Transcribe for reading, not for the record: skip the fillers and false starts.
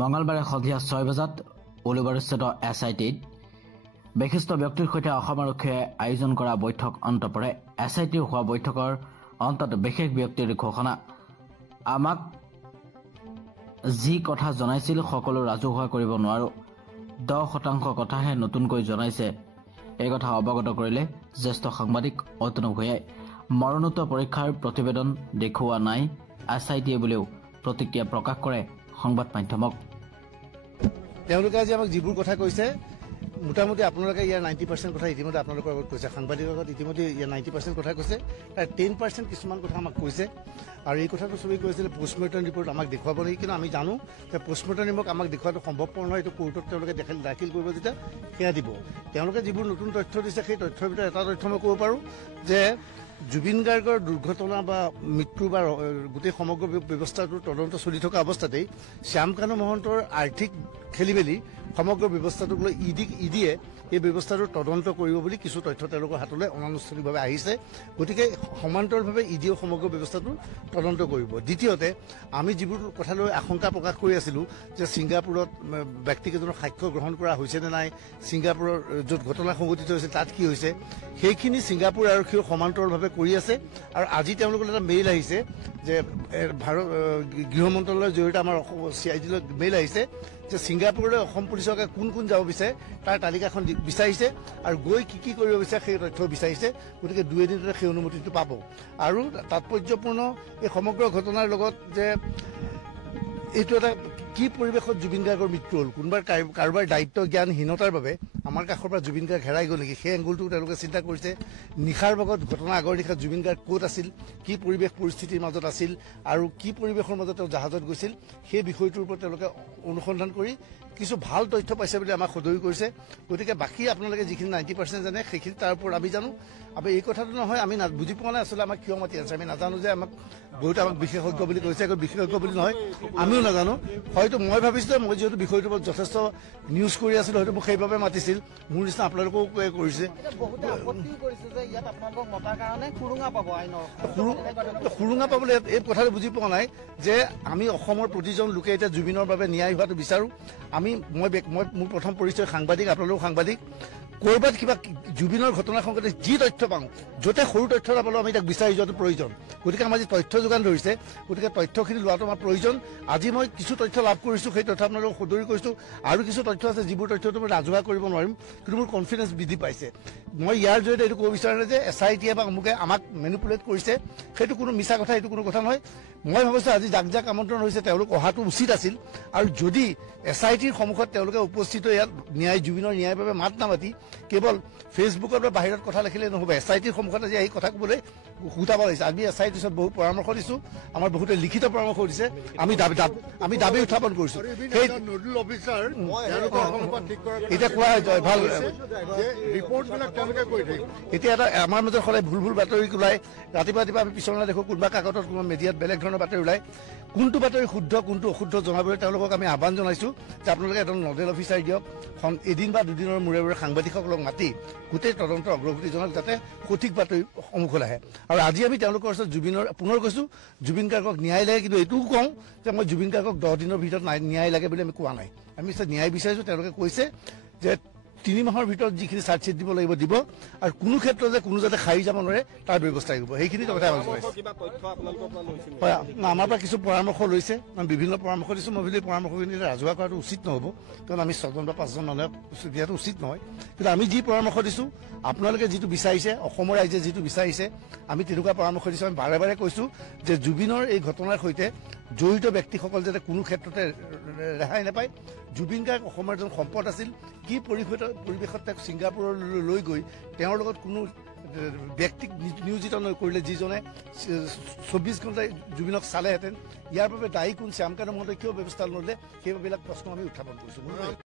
মঙলবাৰে সন্ধিয়া 6 বজাত উলুবাৰীস্থিত SITত বিশিষ্ট ব্যক্তিৰ সৈতে অসম আৰক্ষীয়ে আয়োজন কৰা বৈঠক অন্ত পৰে। SITৰ হোৱা বৈঠকৰ অন্তত বিশেষ ব্যক্তিৰ ঘোষণা। আমাক যি কথা জনাইছিল সকলো ৰাজহুৱা কৰিব নোৱাৰো, 10% কথাহে নতুনকৈ জনাইছে। এই কথা অৱগত কৰিলে জ্যেষ্ঠ সাংবাদিক অতনু ভূঞাই। মৰণোত্তৰ পৰীক্ষাৰ প্ৰতিবেদন দেখুওৱা নাই SITয়ে বুলিও প্ৰতিক্ৰিয়া প্ৰকাশ কৰে সংবাদ মাধ্যমক। তেওঁলোকে আজি আমাক যিবোৰ কথা কৈছে, মোটামুটি আপোনালোকে ইয়াৰ 90% কথা ইতিমধ্যে আপোনালোকৰ আগত কৈছে, সাংবাদিকৰ আগত ইতিমধ্যে ইয়াৰ 90% কথা কৈছে। তাৰ 10% কিছুমান কথা আমাক কৈছে। আৰু এই কথাটো চবেই কৈছিলে পোষ্টমৰ্টম ৰিপৰ্ট আমাক দেখুৱাব নেকি, কিন্তু আমি জানো যে পোষ্টমৰ্টম ৰিপৰ্ট আমাক দেখুৱাটো সম্ভৱপৰ নহয়। এইটো কোৰ্টত তেওঁলোকে দাখিল কৰিব যেতিয়া সেয়া দিব। তেওঁলোকে যিবোৰ নতুন তথ্য দিছে সেই তথ্যৰ ভিতৰত এটা তথ্য মই ক'ব পাৰোঁ যে জুবিন গাৰ্গৰ দুৰ্ঘটনা বা মৃত্যু বা গোটেই সমগ্ৰ ব্যৱস্থাটোৰ তদন্ত চলি থকা অৱস্থাতেই শ্যামকানু মহন্তৰ আৰ্থিক খেলিমেলি সমগ্ৰ ব্যৱস্থাটোক লৈ ইডিয়ে এই ব্যৱস্থাটোৰ তদন্ত কৰিব বুলি কিছু তথ্য তেওঁলোকৰ হাতলৈ অনানুষ্ঠানিকভাৱে আহিছে। গতিকে সমান্তৰালভাৱে ইডিয়েও সমগ্ৰ ব্যৱস্থাটোৰ তদন্ত কৰিব। দ্বিতীয়তে আমি যিবোৰ কথালৈ আশংকা প্ৰকাশ কৰি আছিলোঁ যে ছিংগাপুৰত ব্যক্তিকেইজনৰ সাক্ষ্য গ্ৰহণ কৰা হৈছে নে নাই, ছিংগাপুৰৰ য'ত ঘটনা সংঘটিত হৈছে তাত কি হৈছে, সেইখিনি ছিংগাপুৰ আৰক্ষীয়েও সমান্তৰালভাৱে কৰি আছে। আৰু আজি তেওঁলোকৰ এটা মেইল আহিছে যে গৃহ মন্ত্ৰালয়ৰ জৰিয়তে আমাৰ CIDলৈ মেইল আহিছে যে ছিংগাপুৰলৈ অসম পুলিচকে কোন কোন যাব বিচাৰে তাৰ তালিকাখন বিচাৰিছে আৰু গৈ কি কৰিব বিচাৰে সেই তথ্য বিচাৰিছে। গতিকে 2 এদিনতে সেই অনুমতিটো পাব। আৰু তাৎপৰ্যপূৰ্ণ এই সমগ্ৰ ঘটনাৰ লগত যে এইটো এটা কি পৰিৱেশত জুবিন গাৰ্গৰ মৃত্যু হ'ল, কাৰোবাৰ দায়িত্ব জ্ঞানহীনতাৰ বাবে আমাৰ কাষৰ পৰা জুবিন গাৰ্গ হেৰাই গ'ল নেকি, সেই এংগুলটো তেওঁলোকে চিন্তা কৰিছে। নিশাৰ ভাগত ঘটনা আগৰ নিশা জুবিন গাৰ্গ ক'ত আছিল, কি পৰিৱেশ পৰিস্থিতিৰ মাজত আছিল আৰু কি পৰিৱেশৰ মাজত তেওঁ জাহাজত গৈছিল, সেই বিষয়টোৰ ওপৰত তেওঁলোকে অনুসন্ধান কৰি কিছু ভাল তথ্য পাইছে বুলি আমাক সদৰি কৰিছে। গতিকে বাকী আপোনালোকে যিখিনি 90% জানে সেইখিনি তাৰ ওপৰত আমি জানো। আমি এই কথাটো নহয়, আমি বুজি পোৱা নাই আচলতে আমাক কিয় মাতি আছে। আমি নাজানো যে বহুতে আমাক বিশেষজ্ঞ বুলি কৈছে, বিশেষজ্ঞ বুলি নহয়, আমিও নাজানো। হয়তো মই ভাবিছিলোঁ মই যিহেতু বিষয়টোৰ ওপৰত যথেষ্ট নিউজ কৰি আছিলোঁ, হয়তো মোক সেইবাবে মাতিছিল, মোৰ নিচিনা আপোনালোকেও কৰিছে। সুৰুঙা পাবলৈ এই কথাটো বুজি পোৱা নাই যে আমি অসমৰ প্ৰতিজন লোকে এতিয়া জুবিনৰ বাবে ন্যায় হোৱাটো বিচাৰোঁ। মই মোৰ প্ৰথম পৰিচয় সাংবাদিক, আপোনালোক সাংবাদিক। ক'ৰবাত কিবা জুবিনৰ ঘটনা সংক্ৰান্তে যি তথ্য পাওঁ, য'তে সৰু তথ্য নাপালেও আমি তাক বিচাৰি যোৱাটো প্ৰয়োজন। গতিকে আমাৰ যি তথ্য যোগান ধৰিছে, গতিকে তথ্যখিনি লোৱাটো আমাৰ প্ৰয়োজন। আজি মই কিছু তথ্য লাভ কৰিছোঁ, সেই তথ্য আপোনালোকক সদৰি কৰিছোঁ। আৰু কিছু তথ্য আছে যিবোৰ তথ্যটো মই ৰাজহুৱা কৰিব নোৱাৰিম, কিন্তু মোৰ কনফিডেঞ্চ বৃদ্ধি পাইছে। মই ইয়াৰ জৰিয়তে এইটো ক'ব বিচাৰোঁ যে SITয়ে বা অমুকে আমাক মেনিপুলেট কৰিছে, সেইটো কোনো মিছা কথা, এইটো কোনো কথা নহয়। মই ভাবিছোঁ আজি যাক আমন্ত্ৰণ হৈছে তেওঁলোক অহাটো উচিত আছিল। আৰু যদি SITৰ সন্মুখত তেওঁলোকে উপস্থিত ইয়াত জুবিনৰ ন্যায়ৰ বাবে মাত নামাতি কেৱল ফেচবুকত বা বাহিৰত কথা লিখিলে নহ'ব, SITৰ সন্মুখত আজি এই কথা ক'বলৈ গোটাব লাগিছে। আমি SITৰ পিছত বহু পৰামৰ্শ দিছোঁ, আমাৰ বহুতে লিখিত পৰামৰ্শ দিছে, আমি দাবী উত্থাপন কৰিছোঁ। সেই নোডেল অফিচাৰ এতিয়া কোৱা হয় ভাল ৰিপৰ্টবিলাক তেওঁলোকে কৰি থাকে। এতিয়া এটা আমাৰ মাজত সদায় ভুল বাতৰি ওলায়। ৰাতিপুৱা আমি পিছলৈ দেখোঁ কোনোবা কাকতত কোনোবা মিডিয়াত বেলেগ ধৰণৰ বাতৰি ওলায়। কোনটো বাতৰি শুদ্ধ কোনটো অশুদ্ধ জনাবলৈ তেওঁলোকক আমি আহ্বান জনাইছোঁ যে আপোনালোকে এজন নডেল অফিচাৰ দিয়ক, এদিন বা দুদিনৰ মূৰে সাংবাদিকসকলক মাতি গোটেই তদন্তৰ অগ্ৰগতি জনাওক, যাতে সঠিক বাতৰি সন্মুখলৈ আহে। আৰু আজি আমি তেওঁলোকৰ ওচৰত পুনৰ কৈছোঁ জুবিন গাৰ্গক ন্যায় লাগে, কিন্তু এইটোও কওঁ যে মই জুবিন গাৰ্গক 10 দিনৰ ভিতৰত ন্যায় লাগে বুলি আমি কোৱা নাই। আমি ন্যায় বিচাৰিছোঁ। তেওঁলোকে কৈছে যে 3 মাহৰ ভিতৰত যিখিনি চাৰ্জশ্বিট দিব লাগিব দিব, আৰু কোনো ক্ষেত্ৰত যে কোনো যাতে খাই যাব নোৱাৰে তাৰ ব্যৱস্থা কৰিব, সেইখিনি কথা আমাৰ পৰা কিছু পৰামৰ্শ লৈছে। আমি বিভিন্ন পৰামৰ্শ দিছোঁ। মই ভাবিলোঁ পৰামৰ্শখিনি ৰাজহুৱা কৰাটো উচিত নহ'ব, কাৰণ আমি 6জন বা 5জন মানুহক দিয়াটো উচিত নহয়। কিন্তু আমি যি পৰামৰ্শ দিছোঁ, আপোনালোকে যিটো বিচাৰিছে, অসমৰ ৰাইজে যিটো বিচাৰিছে, আমি তেনেকুৱা পৰামৰ্শ দিছোঁ। আমি বাৰে বাৰে কৈছোঁ যে জুবিনৰ এই ঘটনাৰ সৈতে জড়িত ব্যক্তিসকল যাতে কোনো ক্ষেত্ৰতে ৰেহাই নাপায়। জুবিন গাৰ্গ অসমৰ এজন সম্পদ আছিল। কি পৰিৱেশত তেওঁক ছিংগাপুৰলৈ লৈ গৈ তেওঁৰ লগত কোনো ব্যক্তিক নিয়োজিত নকৰিলে, যিজনে 24 ঘণ্টাই জুবিনক চালেহেঁতেন। ইয়াৰ বাবে দায়ী কোন, শ্যামকানু মহন্তই কিয় ব্যৱস্থা নল'লে, সেইবিলাক প্ৰশ্ন আমি উত্থাপন কৰিছোঁ।